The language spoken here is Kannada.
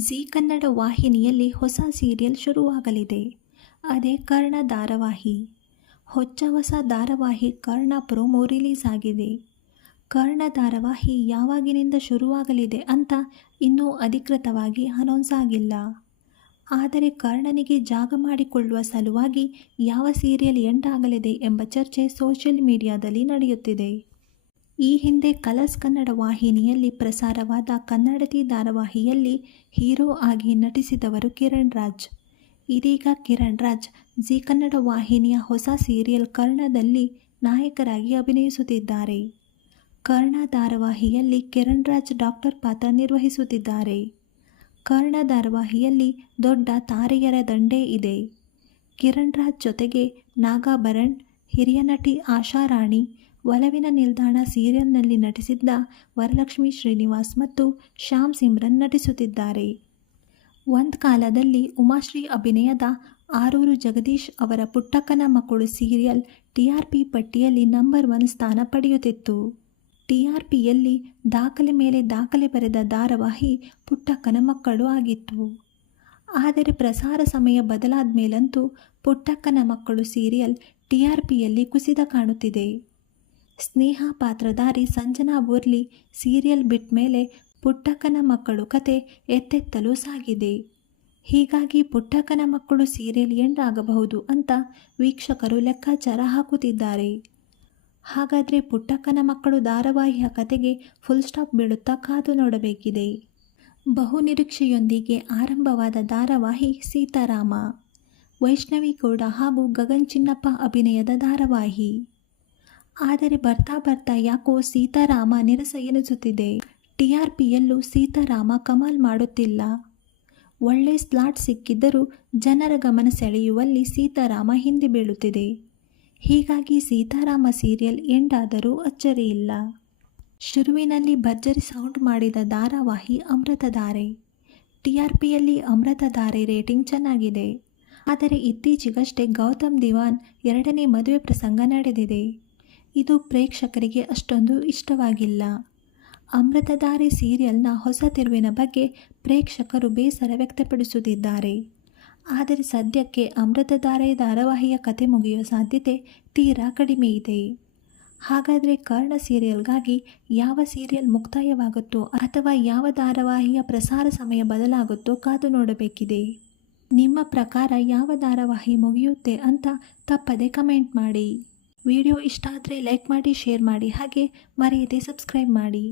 ಜಿ ಕನ್ನಡ ವಾಹಿನಿಯಲ್ಲಿ ಹೊಸ ಸೀರಿಯಲ್ ಶುರುವಾಗಲಿದೆ. ಅದೇ ಕರ್ಣ ಧಾರಾವಾಹಿ. ಹೊಚ್ಚ ಹೊಸ ಧಾರಾವಾಹಿ ಕರ್ಣ ಪ್ರೊಮೋ ರಿಲೀಸ್ ಆಗಿದೆ. ಕರ್ಣ ಧಾರಾವಾಹಿ ಯಾವಾಗಿನಿಂದ ಶುರುವಾಗಲಿದೆ ಅಂತ ಇನ್ನೂ ಅಧಿಕೃತವಾಗಿ ಅನೌನ್ಸ್ ಆಗಿಲ್ಲ. ಆದರೆ ಕರ್ಣನಿಗೆ ಜಾಗ ಮಾಡಿಕೊಳ್ಳುವ ಸಲುವಾಗಿ ಯಾವ ಸೀರಿಯಲ್ ಎಂಡ್ ಆಗಲಿದೆ ಎಂಬ ಚರ್ಚೆ ಸೋಷಿಯಲ್ ಮೀಡಿಯಾದಲ್ಲಿ ನಡೆಯುತ್ತಿದೆ. ಈ ಹಿಂದೆ ಕಲರ್ಸ್ ಕನ್ನಡ ವಾಹಿನಿಯಲ್ಲಿ ಪ್ರಸಾರವಾದ ಕನ್ನಡತಿ ಧಾರಾವಾಹಿಯಲ್ಲಿ ಹೀರೋ ಆಗಿ ನಟಿಸಿದವರು ಕಿರಣ್ ರಾಜ್. ಇದೀಗ ಕಿರಣ್ ರಾಜ್ ಜಿ ಕನ್ನಡ ವಾಹಿನಿಯ ಹೊಸ ಸೀರಿಯಲ್ ಕರ್ಣದಲ್ಲಿ ನಾಯಕರಾಗಿ ಅಭಿನಯಿಸುತ್ತಿದ್ದಾರೆ. ಕರ್ಣ ಧಾರಾವಾಹಿಯಲ್ಲಿ ಕಿರಣ್ ರಾಜ್ ಡಾಕ್ಟರ್ ಪಾತ್ರ ನಿರ್ವಹಿಸುತ್ತಿದ್ದಾರೆ. ಕರ್ಣ ಧಾರಾವಾಹಿಯಲ್ಲಿ ದೊಡ್ಡ ತಾರೆಯರ ದಂಡೇ ಇದೆ. ಕಿರಣ್ ರಾಜ್ ಜೊತೆಗೆ ನಾಗಾಭರಣ್, ಹಿರಿಯ ನಟಿ ಆಶಾ ರಾಣಿ ಒಲವಿನ ನಿಲ್ದಾಣ ಸೀರಿಯಲ್ನಲ್ಲಿ ನಟಿಸಿದ್ದ ವರಲಕ್ಷ್ಮಿ ಶ್ರೀನಿವಾಸ್ ಮತ್ತು ಶ್ಯಾಮ್ ಸಿಮ್ರನ್ ನಟಿಸುತ್ತಿದ್ದಾರೆ. ಒಂದು ಕಾಲದಲ್ಲಿ ಉಮಾಶ್ರೀ ಅಭಿನಯದ ಆರೂರು ಜಗದೀಶ್ ಅವರ ಪುಟ್ಟಕ್ಕನ ಮಕ್ಕಳು ಸೀರಿಯಲ್ ಟಿಆರ್ಪಿ ಪಟ್ಟಿಯಲ್ಲಿ ನಂಬರ್ ಒನ್ ಸ್ಥಾನ ಪಡೆಯುತ್ತಿತ್ತು. ಟಿಆರ್ಪಿಯಲ್ಲಿ ದಾಖಲೆ ಮೇಲೆ ದಾಖಲೆ ಬರೆದ ಧಾರಾವಾಹಿ ಪುಟ್ಟಕ್ಕನ ಮಕ್ಕಳು ಆಗಿತ್ತು. ಆದರೆ ಪ್ರಸಾರ ಸಮಯ ಬದಲಾದ ಮೇಲಂತೂ ಪುಟ್ಟಕ್ಕನ ಮಕ್ಕಳು ಸೀರಿಯಲ್ ಟಿಆರ್ಪಿಯಲ್ಲಿ ಕುಸಿದ ಕಾಣುತ್ತಿದೆ. ಸ್ನೇಹ ಪಾತ್ರಧಾರಿ ಸಂಜನಾ ಬುರ್ಲಿ ಸೀರಿಯಲ್ ಬಿಟ್ ಮೇಲೆ ಪುಟ್ಟಕ್ಕನ ಮಕ್ಕಳು ಕತೆ ಎತ್ತೆತ್ತಲು ಸಾಗಿದೆ. ಹೀಗಾಗಿ ಪುಟ್ಟಕ್ಕನ ಮಕ್ಕಳು ಸೀರಿಯಲ್ ಎಂಡಾಗಬಹುದು ಅಂತ ವೀಕ್ಷಕರು ಲೆಕ್ಕಾಚಾರ ಹಾಕುತ್ತಿದ್ದಾರೆ. ಹಾಗಾದರೆ ಪುಟ್ಟಕ್ಕನ ಮಕ್ಕಳು ಧಾರಾವಾಹಿಯ ಕತೆಗೆ ಫುಲ್ ಸ್ಟಾಪ್ ಬೀಳುತ್ತಾ ಕಾದು ನೋಡಬೇಕಿದೆ. ಬಹುನಿರೀಕ್ಷೆಯೊಂದಿಗೆ ಆರಂಭವಾದ ಧಾರಾವಾಹಿ ಸೀತಾರಾಮ, ವೈಷ್ಣವಿ ಗೌಡ ಹಾಗೂ ಗಗನ್ ಚಿನ್ನಪ್ಪ ಅಭಿನಯದ ಧಾರಾವಾಹಿ. ಆದರೆ ಬರ್ತಾ ಬರ್ತಾ ಯಾಕೋ ಸೀತಾರಾಮ ನಿರಸ ಎನಿಸುತ್ತಿದೆ ಟಿಆರ್ಪಿಯಲ್ಲೂ ಸೀತಾರಾಮ ಕಮಾಲ್ ಮಾಡುತ್ತಿಲ್ಲ. ಒಳ್ಳೆ ಸ್ಲಾಟ್ ಸಿಕ್ಕಿದ್ದರೂ ಜನರ ಗಮನ ಸೆಳೆಯುವಲ್ಲಿ ಸೀತಾರಾಮ ಹಿಂದೆ ಬೀಳುತ್ತಿದೆ. ಹೀಗಾಗಿ ಸೀತಾರಾಮ ಸೀರಿಯಲ್ ಎಂಡಾದರೂ ಅಚ್ಚರಿಯಿಲ್ಲ. ಶುರುವಿನಲ್ಲಿ ಭರ್ಜರಿ ಸೌಂಡ್ ಮಾಡಿದ ಧಾರಾವಾಹಿ ಅಮೃತಧಾರೆ ಟಿಆರ್ಪಿಯಲ್ಲಿ ಅಮೃತಧಾರೆ ರೇಟಿಂಗ್ ಚೆನ್ನಾಗಿದೆ. ಆದರೆ ಇತ್ತೀಚೆಗಷ್ಟೇ ಗೌತಮ್ ದಿವಾನ್ ಎರಡನೇ ಮದುವೆ ಪ್ರಸಂಗ ನಡೆದಿದೆ. ಇದು ಪ್ರೇಕ್ಷಕರಿಗೆ ಅಷ್ಟೊಂದು ಇಷ್ಟವಾಗಿಲ್ಲ. ಅಮೃತಧಾರೆ ಸೀರಿಯಲ್ನ ಹೊಸ ತಿರುವಿನ ಬಗ್ಗೆ ಪ್ರೇಕ್ಷಕರು ಬೇಸರ ವ್ಯಕ್ತಪಡಿಸುತ್ತಿದ್ದಾರೆ. ಆದರೆ ಸದ್ಯಕ್ಕೆ ಅಮೃತಧಾರೆ ಧಾರಾವಾಹಿಯ ಕತೆ ಮುಗಿಯುವ ಸಾಧ್ಯತೆ ತೀರಾ ಕಡಿಮೆ ಇದೆ. ಹಾಗಾದರೆ ಕರ್ಣ ಸೀರಿಯಲ್ಗಾಗಿ ಯಾವ ಸೀರಿಯಲ್ ಮುಕ್ತಾಯವಾಗುತ್ತೋ ಅಥವಾ ಯಾವ ಧಾರಾವಾಹಿಯ ಪ್ರಸಾರ ಸಮಯ ಬದಲಾಗುತ್ತೋ ಕಾದು ನೋಡಬೇಕಿದೆ. ನಿಮ್ಮ ಪ್ರಕಾರ ಯಾವ ಧಾರಾವಾಹಿ ಮುಗಿಯುತ್ತೆ ಅಂತ ತಪ್ಪದೆ ಕಮೆಂಟ್ ಮಾಡಿ. ವಿಡಿಯೋ ಇಷ್ಟ ಆದರೆ ಲೈಕ್ ಮಾಡಿ ಶೇರ್ ಮಾಡಿ ಹಾಗೆ ಮರೆಯದೆ ಸಬ್ಸ್ಕ್ರೈಬ್ ಮಾಡಿ.